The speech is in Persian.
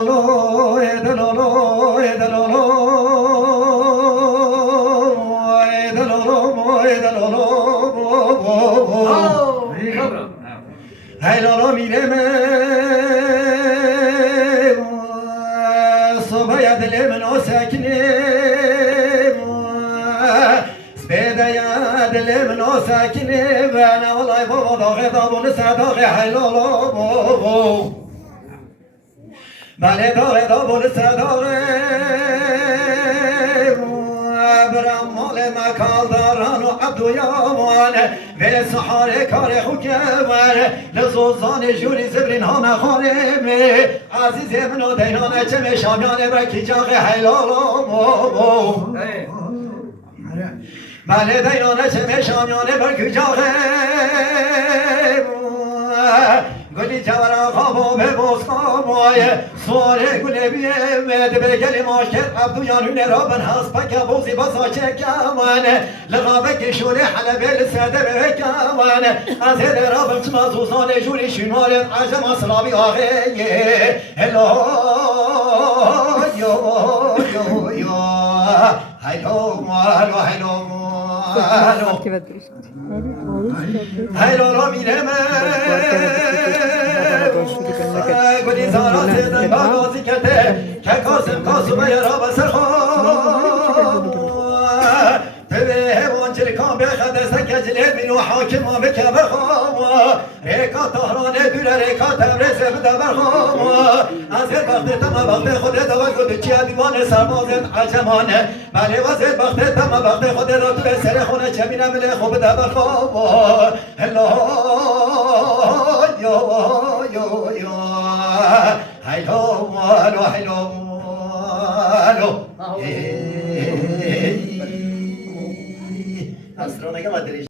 Hey lolo mireme sobaya dilemin o sakine spedaya dilemin o sakine ben olay baba dağı bunu sadağı hey lolo bo bale dağı bunu sadağı برمال مکالداران و عبدویاوان و سحار کار حکمان لزوزان جوری زبرین ها نخانم عزیز من و دینان چم شامیان بکی جاق حلال بله دینان چم شامیان بکی جاق گلی جورا خوابو به بوسکامای سواره گلی بیمد به گلی ماشکر عبدویانون رابن هست پکه بوزی بسا چکمان لغابه کشوری حلبه لسرده به کمان از هد رابن چمازوزان جوری شنوار عجم اصلابی آغیه هلو یو یو یو هلو مالو هلو هلو رو میرمه گلی زارا سیدن باگازی کرده که کاسم کاسو بیرا بسر خواه تبه هوان چلکان بخده سکجله بینو حاکم ها بکه بخواه ریکا تهرانه دوره ریکا تبرزه بده برخواه از هر وقت تما وقت خود دوار گده چی دیوان سربازت عجمانه بله وزید وقت تما وقت خود دا تو سر خونه چه بینم بله خوب ده برخواه هلا یا یا یا هیلو مالو هیلو مالو اسرانه که مدرش